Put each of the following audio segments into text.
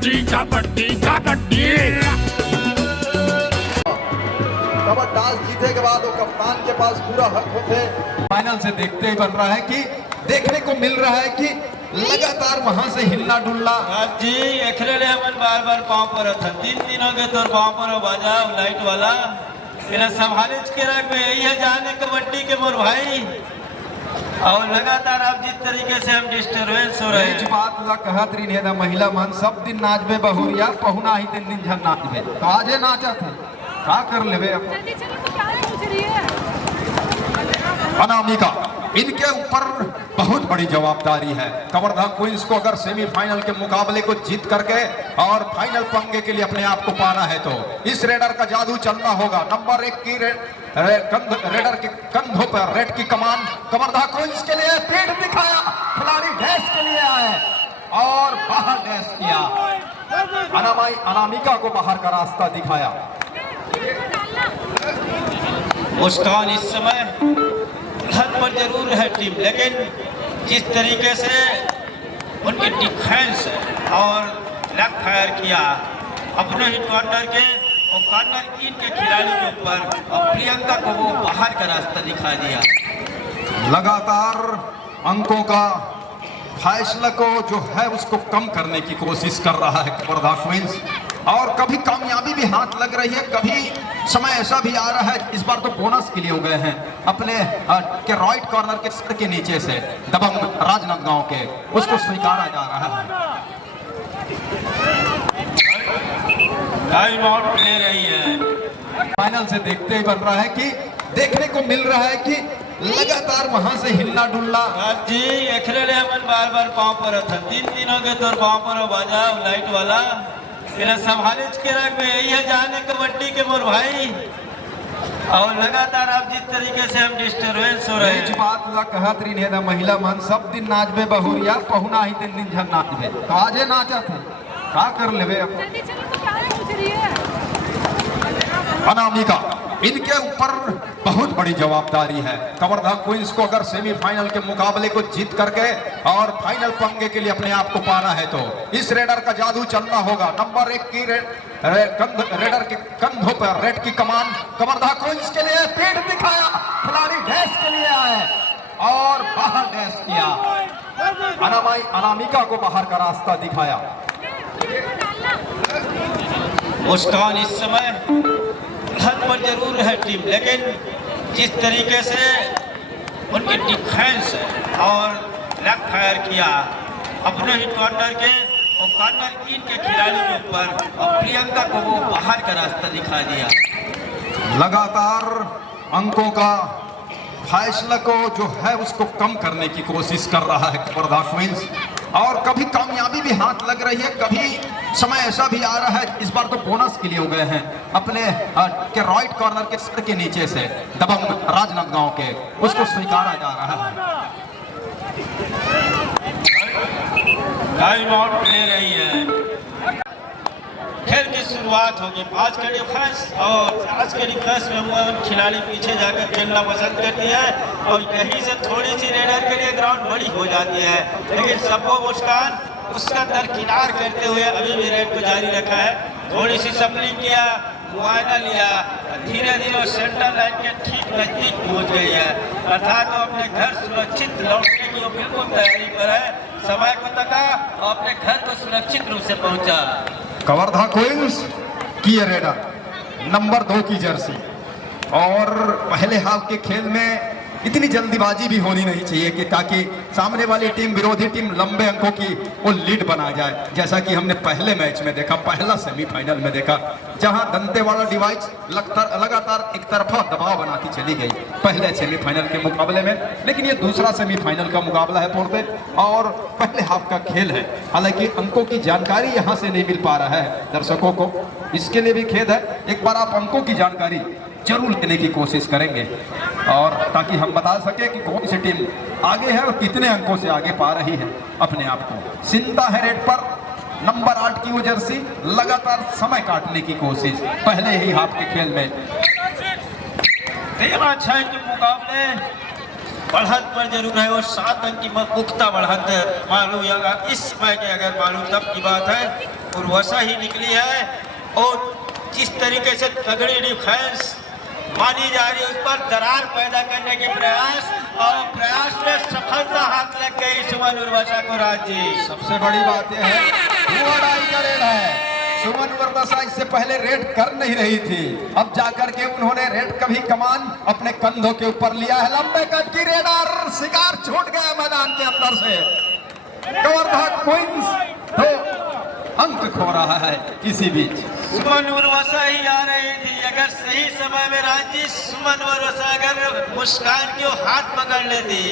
Kabaddi kabaddi kabaddi. Toss जीतने के बाद वो कप्तान के पास पूरा हक होते। फाइनल से देखते ही बन रहा है कि देखने को मिल रहा है कि लगातार वहां से हिलना डुलना जी एकरे हमन बार बार पाँव पर था 3 दिन हो गए तोर पाँव पर बाजा लाइट वाला मेरा संभाले के रख में यही है जाने कबड्डी के मोर भाई और लगातार आप जिस तरीके से हम डिस्टर्बेंस हो रहे हैं बात ला कहत रही है महिला मन सब दिन नाचबे बहुरिया पहुना ही दिन दिन झन नाचबे तो आजे नाचा थे का कर लेवे अनामिका इनके ऊपर बहुत बड़ी जवाबदारी है। कवर्धा क्वींस को अगर सेमीफाइनल के मुकाबले को जीत करके और फाइनल पंगे के लिए अपने आप को पाना है तो इस रेडर का जादू चलना होगा। नंबर 1 की रेडर के कंधों पर रेड की कमान कवर्धा क्वींस के लिए पीठ दिखाया खिलाड़ी डैश के लिए आए और बाहर डैश किया। अनामिका को बाहर का रास्ता दिखाया। मुस्कान इस समय हद पर जरूर है टीम लेकिन जिस तरीके से उनकी डिफेंस और लेग फायर किया अपने ही कॉर्नर के और कॉर्नर इन के खिलाड़ी के ऊपर और प्रियंका को वो बाहर का रास्ता दिखा दिया। लगातार अंकों का फैसला को जो है उसको कम करने की कोशिश कर रहा है कवर्धा क्वींस और कभी कामयाबी भी हाथ लग रही है कभी समय ऐसा भी आ रहा है। इस बार तो बोनस के लिए हो गए हैं अपने के राइट कॉर्नर के सर के नीचे से दबंग राजनांदगांव के उसको स्वीकारा जा रहा है। टाइम आउट ले रही है। फाइनल से देखते ही बन रहा है कि देखने को मिल रहा है कि लगातार वहां से हिलना डुलना जी एकरे हमन बार बार पाँव पर था 3 दिन हो गए तोर पाँव पर बाजा लाइट वाला मेरा संभाले के रख में यही है जाने कबड्डी के मोर भाई और लगातार आप जिस तरीके से हम डिस्टर्बेंस हो रहे हैं बात ला कहत रही है महिला मन सब दिन नाचबे बहुरिया पहुना ही दिन दिन झन नाचबे तो आजे नाचा थे का कर लेवे अनामिका इनके ऊपर बहुत बड़ी जवाबदारी है। कवर्धा क्वींस को अगर सेमीफाइनल के मुकाबले को जीत करके और फाइनल पंगे के लिए अपने आप को पाना है तो इस रेडर का जादू चलना होगा। नंबर 1 की रेडर के कंधों पर रेड की कमान कवर्धा क्वींस के लिए पीठ दिखाया खिलाड़ी डैश के लिए आए और बाहर डैश किया। अनामिका को बाहर का रास्ता दिखाया। मुस्कान इस समय हद पर जरूर है टीम लेकिन जिस तरीके से उनकी डिफेंस और लेग फायर किया अपने ही कॉर्नर के और कॉर्नर इन के खिलाड़ी के ऊपर और प्रियंका को वो बाहर का रास्ता दिखा दिया। लगातार अंकों का फैसला को जो है उसको कम करने की कोशिश कर रहा है कवर्धा क्वींस और कभी कामयाबी भी हाथ लग रही है कभी समय ऐसा भी आ रहा है। इस बार तो बोनस के लिए हो गए हैं अपने के राइट कॉर्नर के सर के नीचे से दबंग राजनांदगांव के उसको स्वीकारा जा रहा है। टाइम आउट ले रही है। खेल की शुरुआत होगी। आज के डिफेंस और आज के डिफेंस में खिलाड़ी पीछे जाकर खेलना पसंद करती है और यहीं से थोड़ी सी रेडर के लिए ग्राउंड बड़ी हो जाती है लेकिन सबको मुस्कान उसका दरकिनार करते हुए अभी भी रेड को जारी रखा है। थोड़ी सी सप्लिंग किया मुआयना लिया धीरे धीरे सेंटर लाइन के ठीक नजदीक पहुंच गई है अर्थात तो अपने घर सुरक्षित लौटने की बिल्कुल तैयारी पर है। समय को तका और अपने घर को सुरक्षित रूप से पहुंचा। कवर्धा क्वींस की रेडर नंबर 2 की जर्सी और पहले हाफ के खेल में इतनी जल्दीबाजी भी होनी नहीं चाहिए कि ताकि सामने वाली टीम विरोधी टीम लंबे अंकों की वो लीड बना जाए जैसा कि हमने पहले मैच में देखा पहला सेमीफाइनल में देखा जहां दंतेवाड़ा डिवाइस लगातार एक तरफा दबाव बनाती चली गई पहले सेमीफाइनल के मुकाबले में। लेकिन ये दूसरा सेमीफाइनल का मुकाबला है पोर्टे और पहले हाफ का खेल है। हालांकि अंकों की जानकारी यहां से नहीं मिल पा रहा है दर्शकों को, इसके लिए भी खेद है। एक बार आप अंकों की जानकारी जरूर लेने की कोशिश करेंगे और ताकि हम बता सके कि कौन सी टीम आगे है और कितने अंकों से आगे पा रही है अपने आप को। चिंता है रेड पर नंबर 8 की वो जर्सी लगातार समय काटने की कोशिश पहले ही हाफ के खेल में। 13-6 के मुकाबले बढ़त पर जरूर है और 7 अंक की पुख्ता बढ़त मालूम इस समय के अगर मालूम तब की बात है उर्वशा ही निकली है और जिस तरीके से तगड़ी डिफेंस मानी जा रही है उस पर दरार पैदा करने के प्रयास और प्रयास में सफलता हाथ लग गई सुमन उर्वशा को। राज जी सबसे बड़ी बात यह है धुआंधार का रेड है। सुमन उर्वशा इससे पहले रेड कर नहीं रही थी, अब जाकर के उन्होंने रेड का भी कमान अपने कंधों के ऊपर लिया है। लंबे कद की रेड और शिकार छूट गया मैदान के अंदर से। कवर्धा क्वींस तो अंक खो रहा है इसी बीच। सुमन उर्वशा ही आ रही थी, अगर सही समय में रांची सुमन उर्वशा अगर मुस्कान की हाथ पकड़ लेती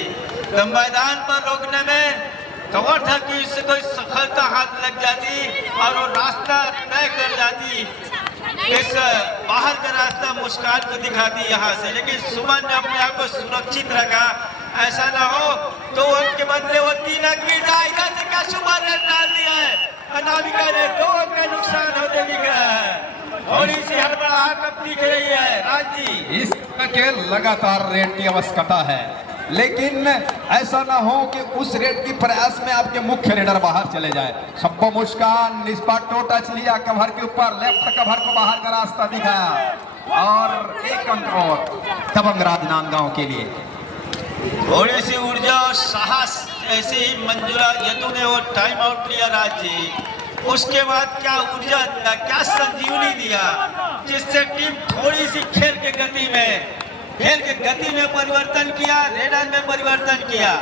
तो मैदान पर रोकने में कवर्धा की इससे कोई सफलता हाथ लग जाती और वो रास्ता तय कर जाती, इस बाहर का रास्ता मुस्कान को दिखाती यहाँ से। लेकिन सुमन ने अपने आप को सुरक्षित रखा, ऐसा ना हो तो उनके बदले वो 3 अंक भी जाए। इधर से क्या सुमन ने डाल दिया है, अनामिका ने 2 अंक का नुकसान होते दिख रहा है। थोड़ी सी हड़बड़ाहट अब दिख रही है राजी। इस के लगातार रेड की आवश्यकता है, लेकिन ऐसा ना हो कि उस रेड की प्रयास में आपके मुख्य रेडर बाहर चले जाए। सबको मुस्कान इस बार टो टच लिया कवर के ऊपर, लेफ्ट कवर को बाहर का रास्ता दिखाया और 1 अंक और दबंग राजनांदगांव के लिए। थोड़ी सी ऊर्जा और साहस ऐसे ही मंजुला यदु ने वो टाइम आउट लिया राजी, उसके बाद क्या ऊर्जा दिया, क्या संजीवनी दिया जिससे टीम थोड़ी सी खेल के गति में परिवर्तन किया, रेडर में परिवर्तन किया।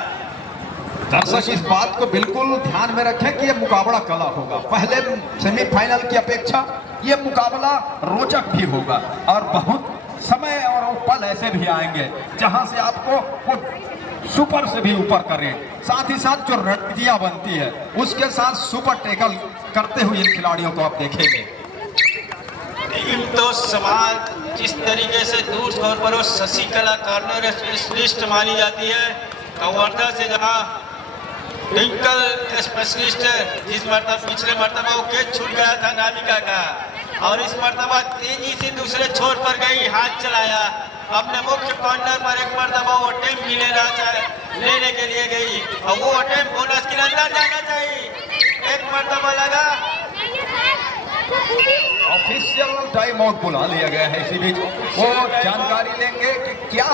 दर्शक इस बात को बिल्कुल ध्यान में रखें कि यह मुकाबला कला होगा। पहले सेमीफाइनल की अपेक्षा यह मुकाबला रोचक भी होगा और बहुत समय और पल ऐसे भी आएंगे जहां से आपको वो सुपर से भी ऊपर करें, साथ ही साथ जो रणनीतियां बनती है उसके साथ सुपर टैकल करते हुए इन खिलाड़ियों को आप देखेंगे। टीम तो समाज जिस तरीके से दूर तौर पर वो शशिकला कॉर्नर स्पेशलिस्ट मानी जाती है, कवर्धा से जहां टिंकल स्पेशलिस्ट जिस मरतबा पिछले मरतबा वो कैच छूट गया था नामिका का और इस मरतबा तेजी से दूसरे छोर पर गई, हाथ चलाया, अपने मुख्य कॉर्नर पर एक मरतबा वो अटेम्प्ट भी लेने के लिए गई और वो अटेम्प्ट बोनस के अंदर जाना चाहिए। एक मरतबा लगा, ऑफिशियल टाइम आउट बुला लिया गया है। इसी बीच वो जानकारी लेंगे कि क्या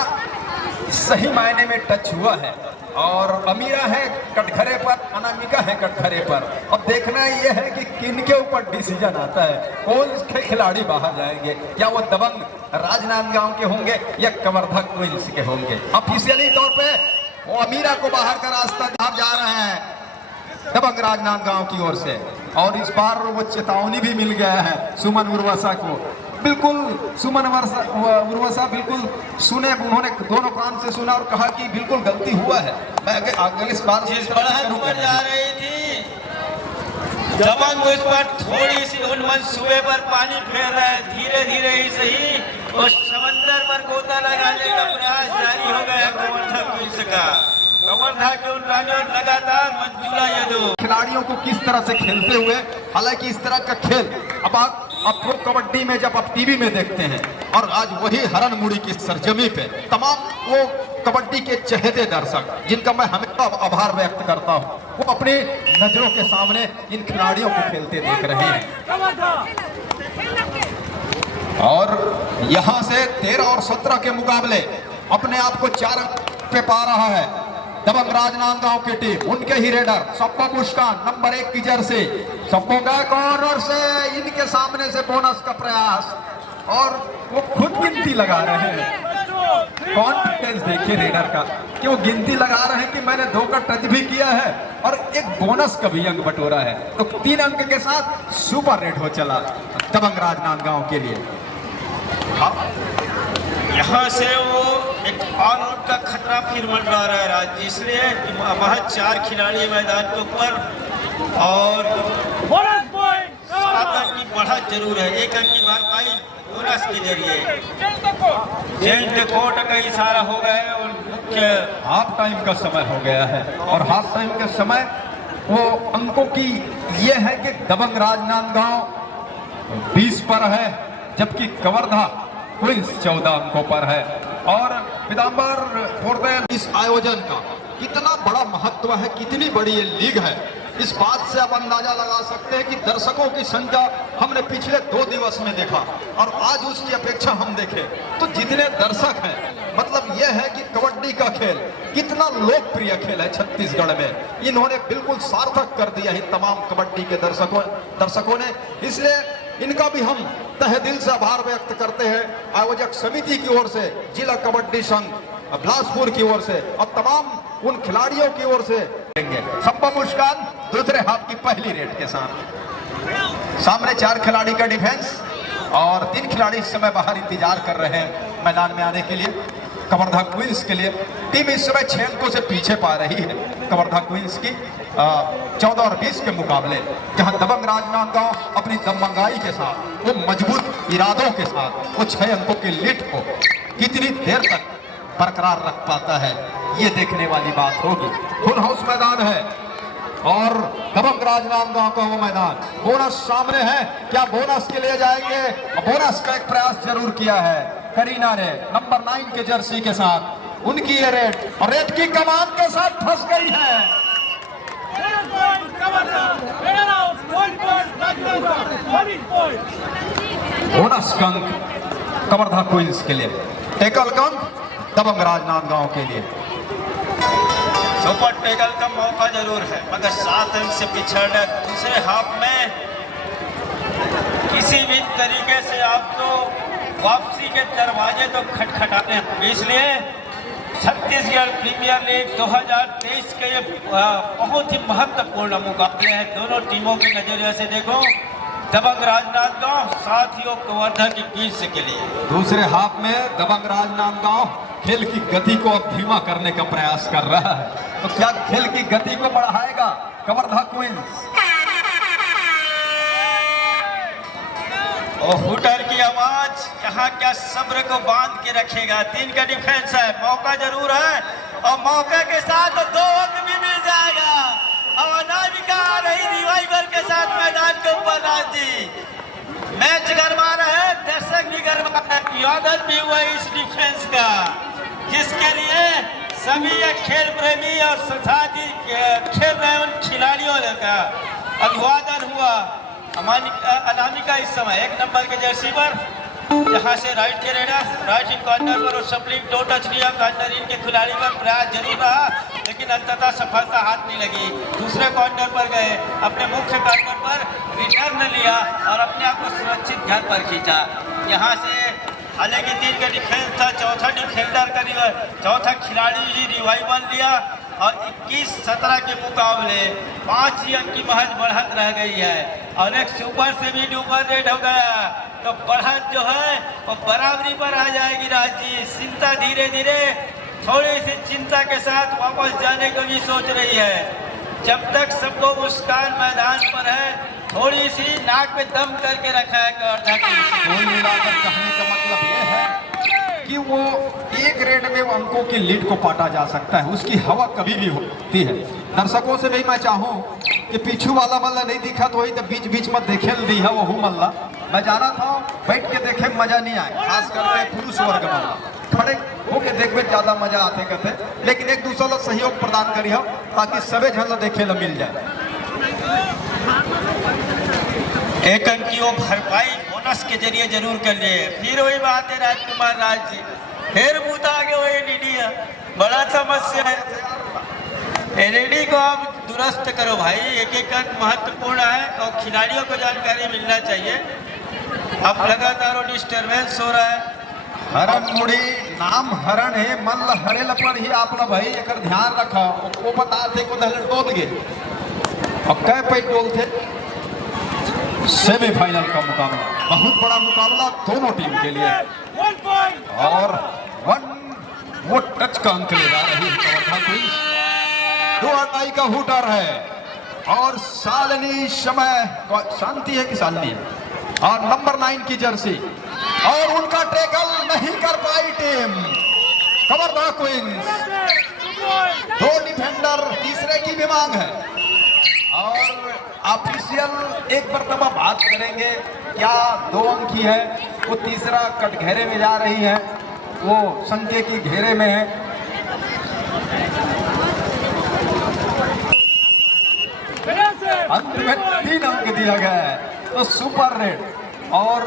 सही मायने में टच हुआ है और अमीरा है कटघरे पर, अनामिका है कटघरे पर। अब देखना यह है कि किनके ऊपर डिसीजन आता है, कौन के खिलाड़ी बाहर जाएंगे, क्या वो दबंग राजनांदगांव के होंगे या कवर्धा क्वींस के होंगे। ऑफिशियली तौर पे वो अमीरा को बाहर का रास्ता जा रहे हैं दबंग राजनांदगांव की ओर से और इस बार वो चेतावनी भी मिल गया है सुमन उर्वशा को। बिल्कुल सुमन उर्वशा बिल्कुल सुने, उन्होंने दोनों कान से सुना और कहा कि बिल्कुल गलती हुआ है, मैं अगले बार जिस बढ़त पर जा रही थी दबंग उस पर थोड़ी सी उन मंसूबे पर पानी फेर रहा है, धीरे धीरे ही सही उस समंदर पर गोता लगाने का प्रयास जारी हो गया कवर्धा क्वींस का। कवर्धा के उन रानियों लगातार मंजुला यदु खिलाड़ियों को किस तरह से खेलते हुए, हालांकि इस तरह का खेल अब आप प्रो कबड्डी में जब आप टीवी में देखते हैं और आज वही हरनमुड़ी की सरजमी पे तमाम वो कबड्डी के चहेते दर्शक जिनका मैं हमेशा आभार व्यक्त करता हूं, वो अपनी नजरों के सामने इन खिलाड़ियों को खेलते देख रहे हैं। और यहां से 13 और 17 के मुकाबले अपने आप को 4 अंक पे पा रहा है दबंग राजनांदगांव की टीम। उनके ही रेडर सप्पो मुस्कान नंबर 1 की जर्सी, सप्पो का कॉर्नर से इनके सामने से बोनस का प्रयास और वो खुद गिनती लगा रहे हैं। कॉन्फिडेंस देखिए रेडर का कि वो गिनती लगा रहे हैं कि मैंने 2 का टच भी किया है और एक बोनस का भी अंक बटोरा है, तो 3 अंक के साथ सुपर रेड हो चला दबंग राजनांदगांव के लिए। यहाँ से वो एक ऑल आउट का खतरा फिर मंडरा रहा है राज्य, इसलिए वहाँ 4 खिलाड़ी मैदान के ऊपर और 7 अंक की बढ़त जरूर है, 1 अंक की भरपाई बोनस के जरिए। जेंट कोर्ट का इशारा हो गया है और मुख्य हाफ टाइम का समय हो गया है और हाफ टाइम के समय वो अंकों की ये है कि दबंग राजनांदगांव 20 पर है जबकि कवर्धा क्वींस 14 अंकों पर है। और पीताम्बर इस आयोजन का कितना बड़ा महत्व है, कितनी बड़ी ये लीग है इस बात से आप अंदाजा लगा सकते हैं कि दर्शकों की संख्या हमने पिछले 2 दिवस में देखा और आज उसकी अपेक्षा हम देखें तो जितने दर्शक हैं, मतलब यह है कि कबड्डी का खेल कितना लोकप्रिय खेल है छत्तीसगढ़ में। इन्होंने बिल्कुल सार्थक कर दिया है तमाम कबड्डी के दर्शकों ने। इसलिए इनका भी हम तहे दिल से आभार व्यक्त करते हैं आयोजक समिति की ओर से, जिला कबड्डी संघ बिलासपुर की ओर से और तमाम उन खिलाड़ियों की ओर से। संभव मुस्कान दूसरे हाफ की पहली रेड के साथ सामने 4 खिलाड़ी का डिफेंस और 3 खिलाड़ी इस समय बाहर इंतजार कर रहे हैं मैदान में आने के लिए कवर्धा क्वींस के लिए। टीम इस समय 6 अंकों से पीछे पा रही है कवर्धा क्वींस की 14 और 20 के मुकाबले, जहां दबंग राजनांदगांव अपनी दबंगाई के साथ, वो मजबूत इरादों के साथ वो 6 अंकों की लीड को कितनी देर तक बरकरार रख पाता है, ये देखने वाली बात होगी। फुल हाउस मैदान है और दबंग राजनांदगांव का वो मैदान। बोनस सामने है, क्या बोनस के लिए जाएंगे? बोनस का एक प्रयास जरूर किया है करीना ने नंबर 9 के जर्सी के साथ। उनकी ये रेड और रेड की कमान के साथ फंस गई है। बोनस का अंक कवर्धा क्वींस के लिए, टेकल का अंक दबंग राजनांदगांव के लिए। सुपर टेकल का मौका जरूर है मगर 7 अंक से पिछड़ दूसरे हाफ में किसी भी तरीके से आपको वापसी के दरवाजे तो खटखटाने हैं। इसलिए छत्तीसगढ़ प्रीमियर लीग 2023 के ये बहुत ही महत्वपूर्ण मुकाबले हैं। दोनों टीमों के नजरिए से देखो, दबंग राजनांदगांव साथियों कवर्धा की क्वींस के लिए। दूसरे हाफ में दबंग राजनांदगांव खेल की गति को अब धीमा करने का प्रयास कर रहा है, तो क्या खेल की गति को बढ़ाएगा कवर्धा क्वींस? और हुटर की आवाज यहाँ क्या सब्र को बांध के रखेगा। 3 का डिफेंस है, मौका जरूर है और मौके के साथ 2 अंक भी मिल जाएगा। और अनामिका आ रही रिवाइवल के साथ मैदान के ऊपर राजी। मैच गरमा रहे, दर्शक भी गरमा रहे, स्वागत भी हुआ इस डिफेंस का, जिसके लिए सभी खेल प्रेमी और साथी खेल रहे उन खिलाड़ियों का अभिवादन हुआ। अनामिका इस समय 1 नंबर के जर्सी पर, यहाँ से राइट के राइट इन कॉर्नर पर और सप्लिंग 2 टच लिया। कॉर्नर इन के खिलाड़ी पर प्रयास जरूर रहा लेकिन अंततः सफलता हाथ नहीं लगी। दूसरे कॉर्नर पर गए, अपने मुख्य कॉर्नर पर रिटर्न लिया और अपने आप को सुरक्षित घर पर खींचा। यहाँ से हालांकि 3 का डिफेंस था, चौथा डिफेंडर का चौथा खिलाड़ी ही रिवाइवल लिया और 21-17 के मुकाबले 5 ही अंक की महज बढ़त रह गई है और एक सुपर से भी डुपर रेड हो गया तो बढ़त जो है वो बराबरी पर आ जाएगी। राजी चिंता धीरे धीरे थोड़ी सी चिंता के साथ वापस जाने को भी सोच रही है। जब तक सबको मुस्कान मैदान पर है, थोड़ी सी नाक पे दम करके रखा है कवर्धा क्वींस। कुल मिलाकर कहने का मतलब यह है कि वो एक रेड में वो अंकों की लीड को पाटा जा सकता है, उसकी हवा कभी भी होती है। दर्शकों से भी मैं चाहूँ कि पीछू वाला मल्ला नहीं दिखा तो वही तो बीच बीच में देखे दी है वो मल्ला। मैं जाना था बैठ के देखे मजा नहीं आए, खास करके पुरुष वर्ग मल्ला खड़े होके देखने ज्यादा मजा आते कहते, लेकिन एक दूसरे को सहयोग प्रदान करिए ताकि सबे झल देखे ला मिल जाए। एक अंक की वो भरपाई बोनस के जरिए जरूर कर लिए। फिर वही बात है राजकुमार राज जी, फिर बूता आगे वही एलईडी है, बड़ा समस्या है। एलईडी को आप दुरुस्त करो भाई, एक अंक महत्वपूर्ण है और खिलाड़ियों को जानकारी मिलना चाहिए। अब लगातार डिस्टर्बेंस हो रहा है। हरण मुड़ी नाम हरण है, मल्ल हरेल पर ही आप लोग भाई एक ध्यान रखा। वो बता थे को दहल टोल गए और कै पे टोल थे। सेमीफाइनल का मुकाबला, बहुत बड़ा मुकाबला दोनों टीम के लिए और वो टच का अंक ले जा रही है कवर्धा क्वींस। 2 अटाई का हुटर है और शालिनी समय शांति है कि शालिनी है और नंबर 9 की जर्सी और उनका टैकल नहीं कर पाई टीम कवर्धा क्वींस। 2 डिफेंडर, तीसरे की भी मांग है और ऑफिशियल एक मरतबा बात करेंगे क्या 2 अंक की है, वो तीसरा कटघेरे में जा रही है, वो संख्या की घेरे में है। अंत में 3 अंक दिया गया है। तो सुपर रेड और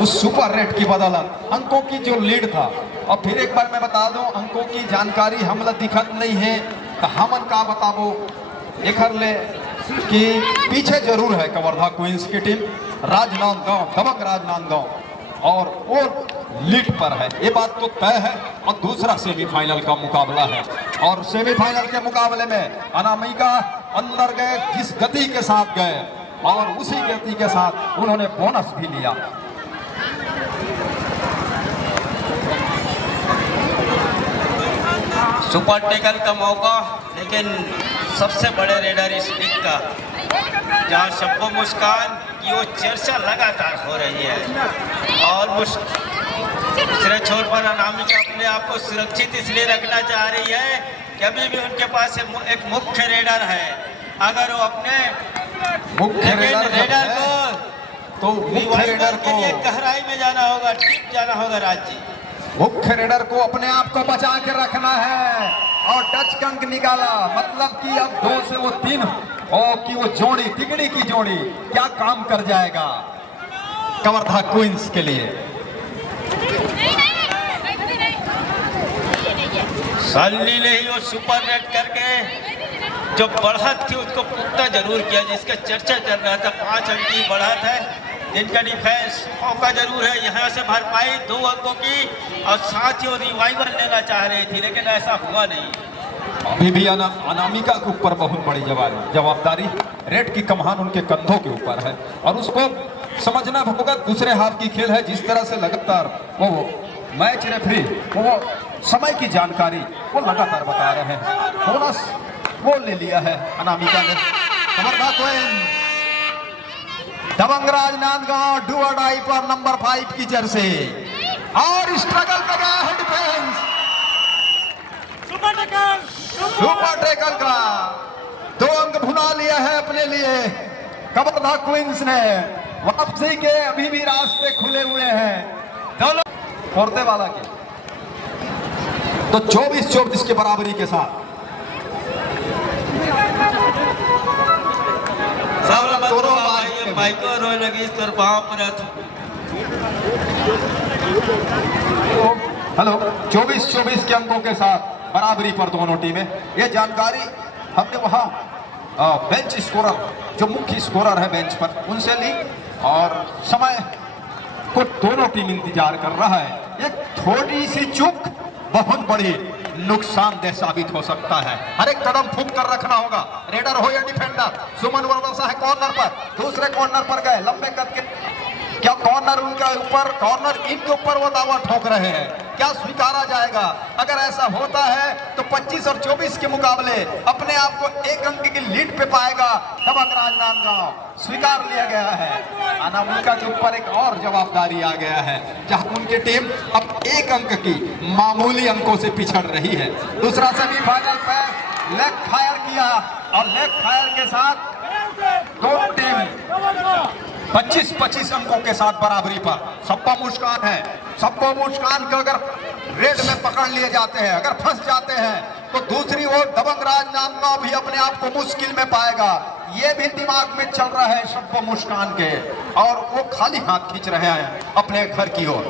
उस सुपर रेड की बदौलत अंकों की जो लीड था। और फिर एक बार मैं बता दूं, अंकों की जानकारी हमला दिखत नहीं है तो हमन का बताबो एकर ले कि पीछे जरूर है कवर्धा क्वींस की टीम राजनांदगांव, दबंग राजनांदगांव, और वो लीड पर है, ये बात तो तय है। और दूसरा सेमीफाइनल का मुकाबला है और सेमीफाइनल के मुकाबले में अनामिका अंदर गए, जिस गति के साथ गए और उसी गति के साथ उन्होंने बोनस भी लिया। सुपर टेकल का मौका, लेकिन सबसे बड़े रेडर इस लीग का, जहां शब्बो मुस्कान की वो चर्चा लगातार हो रही है। और दूसरे छोर पर अनामिका अपने आप को सुरक्षित इसलिए रखना चाह रही है कि अभी भी उनके पास एक मुख्य रेडर है। अगर वो अपने मुख्य रेडर को तो मुख्य रेडर को गहराई में जाना होगा, डीप जाना होगा। राज्य मुख्य रेडर को अपने आप को बचा के रखना है और टच कंक निकाला, मतलब कि अब 2 से वो 3 और की वो जोड़ी, तिगड़ी की जोड़ी क्या काम कर जाएगा कवर्धा क्वींस के लिए। सन्नी ने ही वो सुपर रेड करके जो बढ़त थी उसको पुख्ता जरूर किया, जिसका चर्चा चल रहा था। 5 अंक की बढ़त है, जिनका डिफेंस मौका जरूर है यहाँ से भरपाई 2 अंकों की, और साथ ही वो रिवाइवल लेना चाह रही थी, लेकिन ऐसा हुआ नहीं। अभी भी अनामिका के ऊपर बहुत बड़ी जवाबदारी, रेड की कमान उनके कंधों के ऊपर है और उसको समझना होगा। दूसरे हाफ की खेल है, जिस तरह से लगातार वो मैच रेफरी वो समय की जानकारी वो लगातार बता रहे हैं। बोनस वो ले लिया है अनामिका ने। कवर्धा क्वींस, दबंग राजनांदगांव डू और डाई पर नंबर 5 की जर्सी, और स्ट्रगल में गया है डिफेंस। सुपर टेकल का 2 अंक भुना लिया है अपने लिए कवर्धा क्वींस ने। वापसी के अभी भी रास्ते खुले हुए हैं दोनों फोड़ते वाला के। तो 24-24 की बराबरी के साथ माइको रोए लगी इस तरफ पर। हेलो, 24-24 के अंकों के साथ बराबरी पर दोनों टीमें। ये जानकारी हमने वहां बेंच स्कोरर, जो मुख्य स्कोरर है बेंच पर, उनसे ली और समय को दोनों टीम इंतजार कर रहा है। एक थोड़ी सी चूक बहुत बड़ी नुकसानदेह साबित हो सकता है। हर एक कदम फूंक कर रखना होगा, रेडर हो या डिफेंडर। सुमन वर्मा है कॉर्नर पर, दूसरे कॉर्नर पर गए, लंबे कद के, क्या कॉर्नर उनके ऊपर, कॉर्नर इनके ऊपर वो दावा ठोक रहे हैं, क्या स्वीकारा जाएगा? अगर ऐसा होता है तो 25 और 24 के मुकाबले अपने आप को 1 अंक की लीड पे पाएगा दबंग राजनांदगांव। स्वीकार लिया गया है। अनामिका के ऊपर एक और जवाबदारी आ गया है, जहां उनकी टीम अब 1 अंक की मामूली अंकों से पिछड़ रही है। दूसरा सेमीफाइनल पे लेग फायर किया और लेग फायर के साथ दोनों टीम 25-25 अंकों के साथ बराबरी पर। सबको मुस्कान है, सबको मुस्कान को अगर रेड में पकड़ लिए जाते हैं, अगर फंस जाते हैं, तो दूसरी ओर दबंग राजनांदगांव भी अपने आप को मुश्किल में पाएगा। ये भी दिमाग में चल रहा है सबको मुस्कान के, और वो खाली हाथ खींच रहे हैं अपने घर की ओर।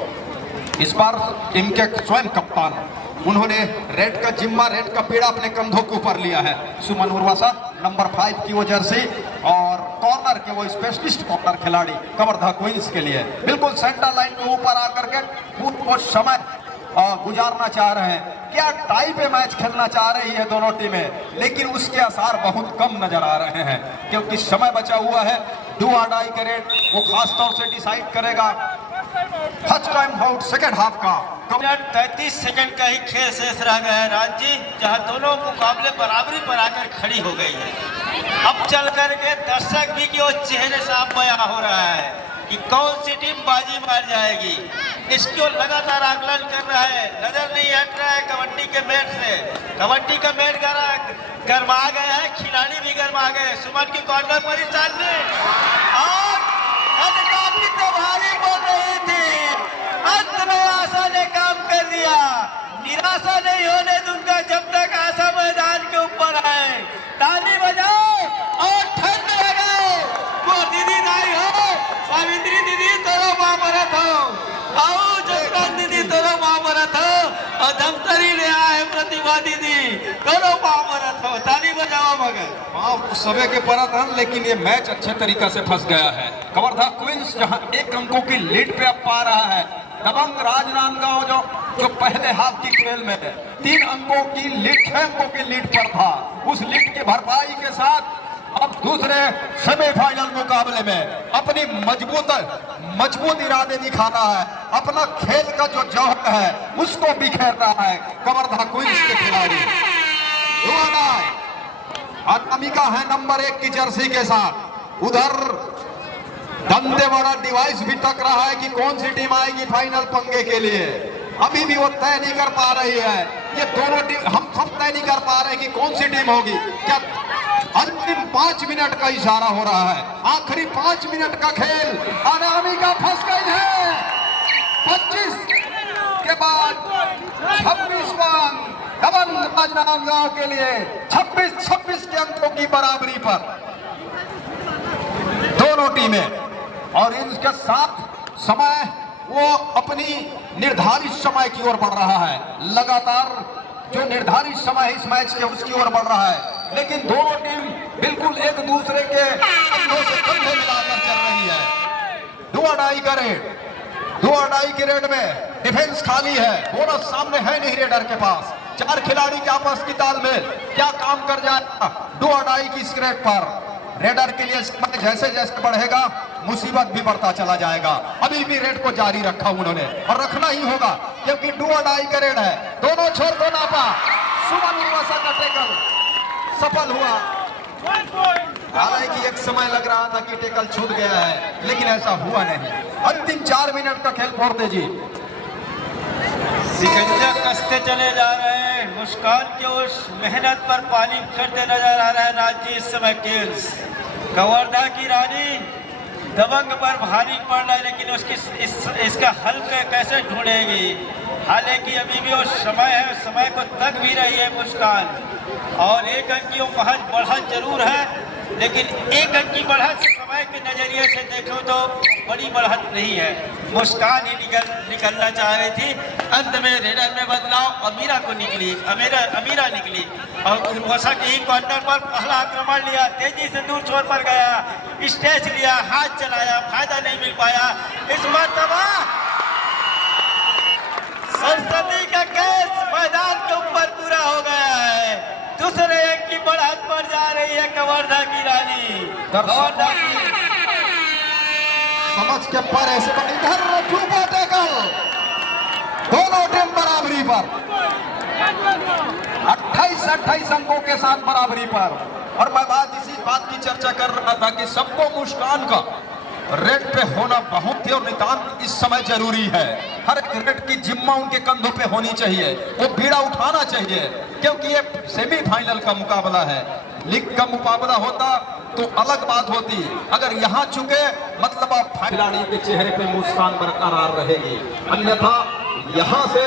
इस बार टीम के स्वयं कप्तान, उन्होंने रेड का जिम्मा, रेड का पीड़ा अपने कंधों के ऊपर लिया है। सुमन उर्वासा नंबर 5 की वो जर्सी, और कॉर्नर के वो स्पेशलिस्ट कॉर्नर खिलाड़ी कवर्धा क्वींस के लिए बिल्कुल सेंटर लाइन के ऊपर आकर के पूरा समय गुजारना चाह रहे हैं। क्या टाई पे मैच खेलना चाह रही है दोनों टीमें, लेकिन उसके आसार बहुत कम नजर आ रहे हैं, क्योंकि समय बचा हुआ है। डू और डाई के रेड वो खास तौर से डिसाइड करेगा first time out second half का। 33 सेकंड का ही खेल शेष रह गया है राज्य, जहां दोनों मुकाबले बराबरी पर आकर खड़ी हो गई है। अब चल करके दर्शक भी की वो चेहरे साफ बयां हो रहा है कि कौन सी टीम बाजी मार जाएगी। इसको लगातार आकलन कर रहा है, नजर नहीं हट रहा है कबड्डी के मैच से। कबड्डी का मैच गरमा गया है, खिलाड़ी भी गरमा गए। सुमन की कॉर्नर पर ही सामने, और काफी तो भारी बोल रही थी, अंत में आशा ने काम कर दिया। निराशा नहीं होने दूंगा जब तक आशा मैदान के ऊपर आशीर्वाद दी दोनों पाँव परत हो ताली बजाओ मगर पाँव सबे के परत हैं, लेकिन ये मैच अच्छे तरीके से फंस गया है। कवर्धा क्वींस जहां 1 अंकों की लीड पे अब पा रहा है। दबंग राजनांदगांव जो पहले हाफ की खेल में 3 अंकों की लीड 6 अंकों की लीड पर था, उस लीड की भरपाई के साथ अब दूसरे सेमीफाइनल मुकाबले में अपनी मजबूत इरादे दिखा रहा है। अपना खेल का जो जौहर है उसको बिखेर रहा है कवर्धा क्वींस के खिलाड़ी। अनामिका है नंबर 1 की जर्सी के साथ। उधर दंतेवाड़ा डिवाइस भी टक रहा है कि कौन सी टीम आएगी फाइनल पंगे के लिए। अभी भी वो तय नहीं कर पा रही है। ये दोनों टीम हम सब तय नहीं कर पा रहे कि कौन सी टीम होगी। क्या अंतिम 5 मिनट का इशारा हो रहा है, आखिरी 5 मिनट का खेल। अनामिका फंस गई है। 25 के बाद 26वां दबंग राजनांदगांव के लिए 26-26 के अंकों की बराबरी पर दोनों टीमें। और इनके साथ समय वो अपनी निर्धारित समय की ओर बढ़ रहा है। लगातार जो निर्धारित समय इस मैच के उसकी ओर बढ़ रहा है, लेकिन दोनों टीम बिल्कुल एक दूसरे के कंधों से कंधे मिलाकर चल रही है। डू और डाई का रेड, डू और डाई के रेड में डिफेंस खाली है, बोनस सामने है नहीं रेडर के पास। 4 खिलाड़ी के आपस की तालमेल क्या काम कर जाएगा डू और डाई की स्क्रेट पर। रेडर के लिए जैसे जैसे बढ़ेगा मुसीबत भी बढ़ता चला जाएगा। अभी भी रेड को जारी रखा उन्होंने और रखना ही होगा, क्योंकि डू और डाई का रेड है। दोनों छोर को नापा, सुमन उर्वशा का टेकल सफल हुआ। हालांकि एक समय लग रहा था कि टेकल छूट गया है, लेकिन ऐसा हुआ नहीं। अंतिम 4 मिनट का खेल फोड़ते जी सिकंजा कसते चले जा रहे हैं। मुस्कान की उस मेहनत पर पानी फिरते नजर आ रहा है राज्य इस समय किल्स। कवर्धा की रानी दबंग पर भारी पड़ रहा है, लेकिन उसकी इसका हल कैसे ढूंढेगी। हालांकि अभी भी वो समय है, समय को तक भी रही है मुस्कान। और 1 अंक की महज बढ़त जरूर है, लेकिन 1 अंक की बढ़त समय के नजरिए से देखो तो बड़ी बढ़त नहीं है। मुस्कान ही निकलना चाह रही थी। अंत में रेडर में बदलाव, अमीरा निकली और उर्वशा के ही कॉर्नर पर पहला आक्रमण लिया, तेजी से दूर छोर पर गया, स्टेच लिया, हाथ चलाया, फायदा नहीं मिल पाया। इस मर्तबा संसदी का केस मैदान के ऊपर पूरा हो गया है। दूसरे अंक की बढ़त पर जा रही है कवर्धा की रानी। कवर्धा की समझ के पर ऐसे इधर ठुका टेकल, दोनों टीम बराबरी पर 28-28 अंकों के साथ बराबरी पर। और मैं इसी बात की चर्चा कर रहा था कि सबको मुस्कान का रेड पे होना बहुत ही और नितांत इस समय जरूरी है। हर एक रेड की जिम्मा उनके कंधों पे होनी चाहिए, वो बीड़ा उठाना चाहिए, क्योंकि ये सेमीफाइनल का मुकाबला है। लीग का मुकाबला होता तो अलग बात होती। अगर यहाँ चुके मतलब आप खिलाड़ी के चेहरे पे मुस्कान बरकरार रहेगी, अन्यथा यहाँ से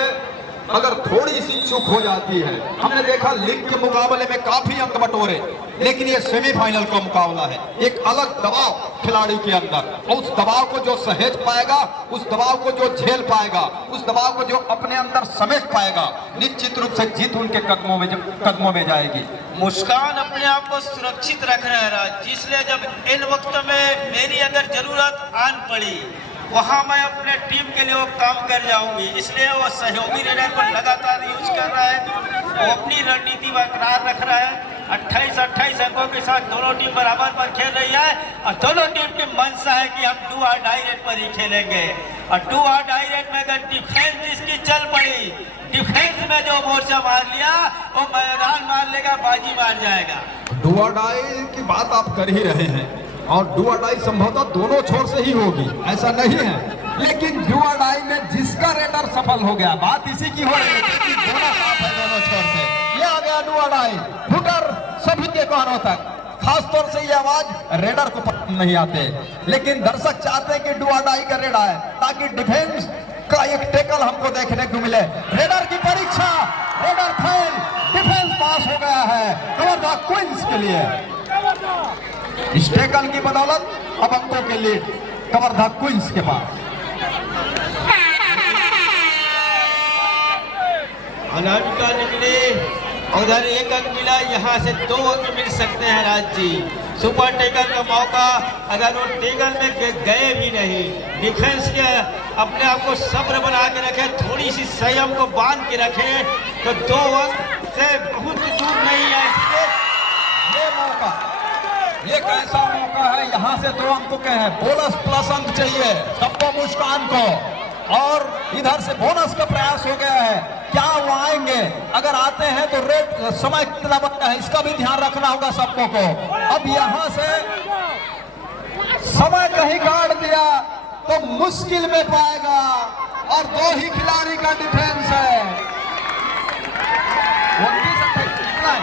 अगर थोड़ी सी चूक हो जाती है। हमने देखा लीग के मुकाबले में काफी अंक बटोरे, लेकिन ये सेमीफाइनल का मुकाबला है। एक अलग दबाव खिलाड़ी के अंदर, और उस दबाव को जो सहेज पाएगा, उस दबाव को जो झेल पाएगा, उस दबाव को जो अपने अंदर समेट पाएगा, निश्चित रूप से जीत उनके कदमों में जाएगी। मुस्कान अपने आप को सुरक्षित रख रहा है राज, इसलिए जब इन वक्त में मेरी अगर जरूरत आन पड़ी वहाँ मैं अपने टीम के लिए वो काम कर जाऊंगी। इसलिए वो सहयोगी रेडर को लगातार यूज कर रहा है, वो अपनी रणनीति बरकरार रख रहा है। 28-28 अंकों के साथ दोनों टीम बराबर पर खेल रही है और दोनों टीम की मंशा है कि हम डू और डाई रेड पर ही खेलेंगे। और डू और डाई रेड में अगर डिफेंस इसकी चल पड़ी, डिफेंस में जो मोर्चा मार लिया वो मैदान मार लेगा, बाजी मार जाएगा। डू और डाई की बात आप कर ही रहे हैं, और डू और डाई संभवतः दोनों छोर से ही होगी, ऐसा नहीं है। लेकिन डू और डाई में जिसका रेडर सफल हो गया, बात इसी की हो रही है कि दोनों साथ है दोनों छोर से। ये आ गया डू और डाई, फुटर सभी के कानों तक। खासतौर से ये आवाज रेडर को पसंद नहीं आते, लेकिन दर्शक चाहते हैं कि डू और डाई का रेड आए, ताकि डिफेंस का एक टेकल हमको देखने को मिले। रेडर की परीक्षा, रेडर फेल, डिफेंस पास हो गया है कवर्धा क्वींस के लिए। इस टेकल की बदौलत अब अंकों के लीड कवर्धा क्वींस के पास। अनामिका निकले, उधर 1 अंक मिला, यहाँ से 2 अंक मिल सकते हैं राज जी। सुपर टेकल का मौका, अगर वो टेकल में गए भी नहीं, डिफेंस के अपने आप को सब्र बना के रखे, थोड़ी सी संयम को बांध के रखे, तो 2 अंक से बहुत दूर नहीं है। ये मौका, एक ऐसा मौका है, यहाँ से 2 अंकों के हैं, बोनस प्लस अंक चाहिए सबको, मुस्कान को, और इधर से बोनस का प्रयास हो गया है, क्या वो आएंगे? अगर आते हैं तो रेट समय कितना बनता है इसका भी ध्यान रखना होगा सबको को। अब यहाँ से समय कहीं काट दिया तो मुश्किल में पाएगा, और 2 ही खिलाड़ी का डिफेंस है। 29-28 कितना है?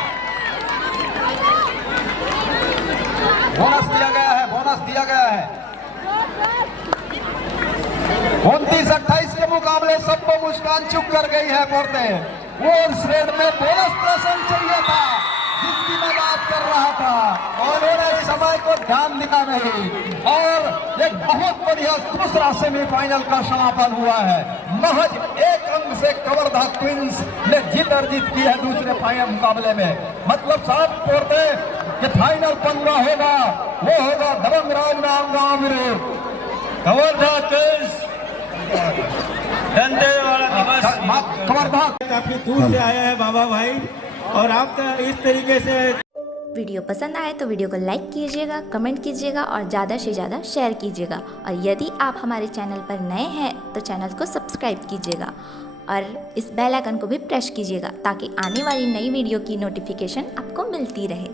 बोनस दिया गया है, बोनस दिया गया है। 29-28 के मुकाबले सबको मुस्कान चुप कर गई है बोलते। वो श्रेड में बोनस प्रसन्न चाहिए था जिसकी मैं बात कर रहा था, और उन्होंने समय को ध्यान दिया नहीं, और एक बहुत बढ़िया दूसरा सेमीफाइनल का समापन हुआ है। महज 1 अंक से कवर्धा क्वींस ने जीत अर्जित की है दूसरे फाइनल मुकाबले में। मतलब साफ बोलते कि फाइनल 15 होगा, वो होगा दबंग राम नाम गांव विरोध कवर्धा क्वींस। धन्यवाद दिवस कवर्धा काफी दूर से आया है बाबा भाई, और आप इस तरीके से वीडियो पसंद आए तो वीडियो को लाइक कीजिएगा, कमेंट कीजिएगा और ज़्यादा से ज़्यादा शेयर कीजिएगा। और यदि आप हमारे चैनल पर नए हैं तो चैनल को सब्सक्राइब कीजिएगा और इस बेल आइकन को भी प्रेस कीजिएगा ताकि आने वाली नई वीडियो की नोटिफिकेशन आपको मिलती रहे।